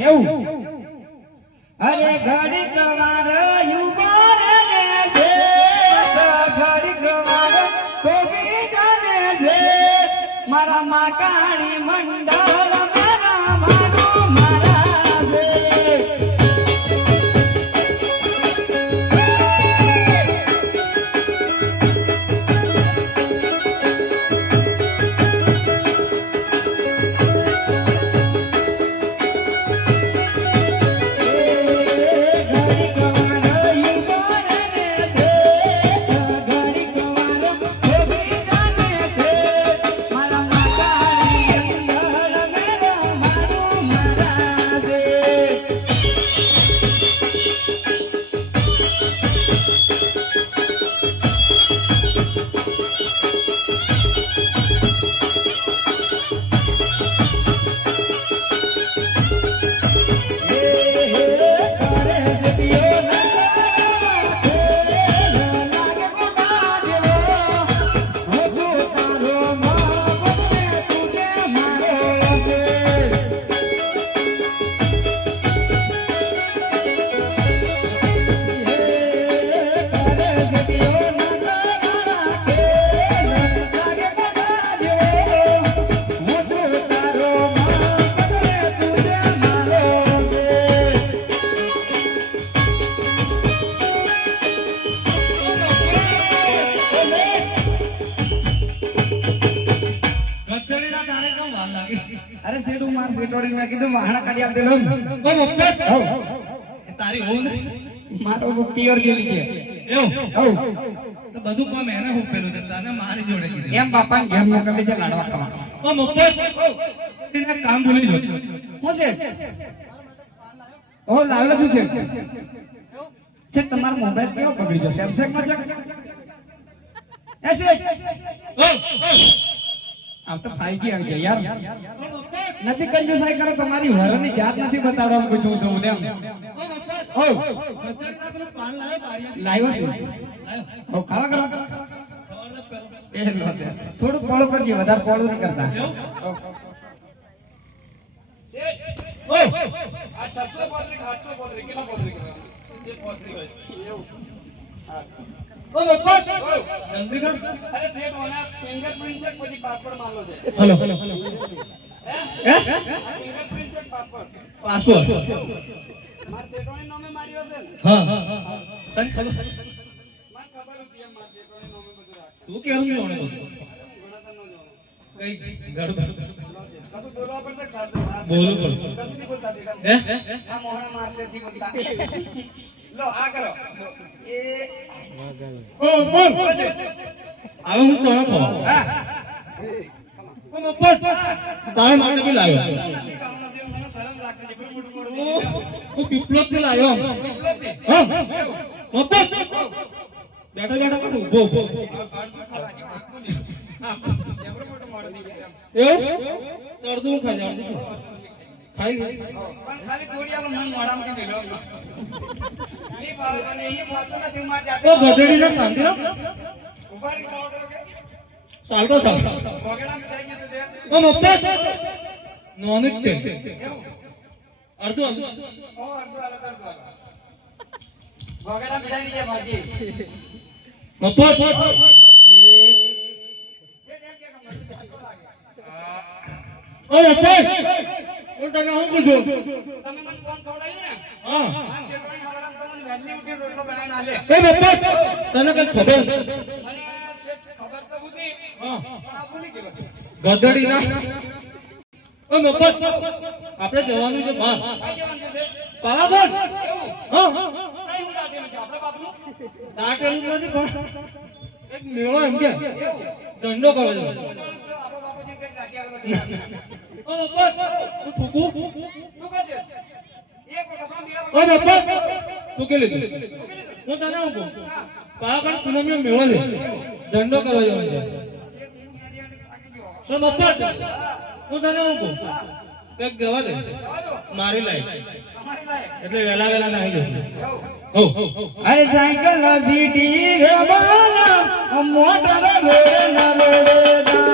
એવું અરે ઘડી કવાર યુવાર ને છે ઘડી કવાર કોબી જાને છે મારા માકાણી મંડળ મારા માનો મારા છે अरे सेडू मार सेटोड़ी में कीधु वाहना काढी आप देलो ओ मुक्कत हो तारी हो ने मारो पियर गेली છે એવો હો તો બધું કામ એને હું પેલું છે તને મારી જોડે કીધું એમ બાપા ઘેર મોકલી છે લાડવા ખાવા ઓ મુક્કત તેને કામ ભૂલી જો હું છે ઓ લાવલા છું છે તમારો મોબાઈલ કેવો પકડી ગયો સેમસંગ માં છે એસે ઓ अब तो 5G आ गया यार નથી કંજુસાઈ કરો તમારી વરની જાત નથી બતાડવાનું પૂછું તો મને ઓ ગધેડીના પેલો પાન લાવ્યો છે ઓ ખાવા કરો એ લો દે થોડું પોળું કરજો વધારે પોળું નહીં કરતા ઓ આ 600 પોતરી 700 પોતરી કેટલા પોતરી કરવા જે પોતરી હોય એવું હા ओ मुक्कत जल्दी कर अरे सेट होना फिंगरप्रिंट चेक પછી પાસવર્ડ માંગલો છે हेलो હે फिंगरप्रिंट चेक પાસવર્ડ માર સેટોની નામે માર્યો છે હા તને ખબર મને ખબર હતી માર સેટોની નામે બધું રાખ તું કેવું ન હોણે ગુણાતા ન જો કઈ ગડબડ કશું બોલવા પડશે સાથે બોલવું પડશે કશું નહીં બોલતા છે હે આ મોહણા મારસે થી બોલતા લો આ કરો એ ઓ બોલ હવે હું તો આપો હા ઓ મફત તારે માટે બી લાવ્યો મને શરમ લાગશે જે મોટું મોટું હું પીપલોત થી લાવ્યો પીપલોત થી હા મફત બેઠો બેઠો કર ઉભો ઉભો ખડા જો આખું નહીં હા એવડો મોટો મોડો દી છે એવું તરદું ખા જાવ ખાઈ પણ ખાલી થોડી આલો મન મોડામાં કે મેલો ની પાવને એ મારતો નથી માર જાતો ઓ ગધેડીના શાંતિ રો ઉભા રી ખાવ કરો કે સાલ તો સાલ ભોગડા મિટાઈ ગયો તે ઓ મફત નોન જ છે એવું અડધો ઓ અડધો આલો ભોગડા મિટાઈ ગયા ભાજી મફત એ જે ટેક કે કમ લાગે ઓ મફત હું તને હું કીધું તમે મને કોણ ખવડાયું ને હા આ શેટોણી હવારામ તમને વેલી ઉઠી રોટલો બનાવીને આલે એ મફત તને કઈ ખબર મને ખબર તો હતી હા પણ આ ભૂલી ગયો ગધડી ના ઓ મફત આપણે જવાનું છે બહાર કઈ જવાનું છે પાવાગઢ એવું હા કઈ હું દાટેલું છે આપણા બાપનું દાટેલું નથી પણ એક મેળો એમ કે એવું દંડો કરો છો આપણા બાપુજી કઈ દાટ્યા છે ઓ મફત તું થૂકું તું કે છે એક કપડા મેળા ઓ મફત તું કે લીધું હું તને હું કહું પાવાગઢ પૂનમનો મેળો છે દંડો કરવા જવાનો છે ઓ મફત હું તને હું કહું એક ગવા દે મારી લાય તમારી લાય એટલે વેલા વેલા નાહી જશે હો અરે સાયકલ સીટી રબાના મોટર રોડે ના રોડે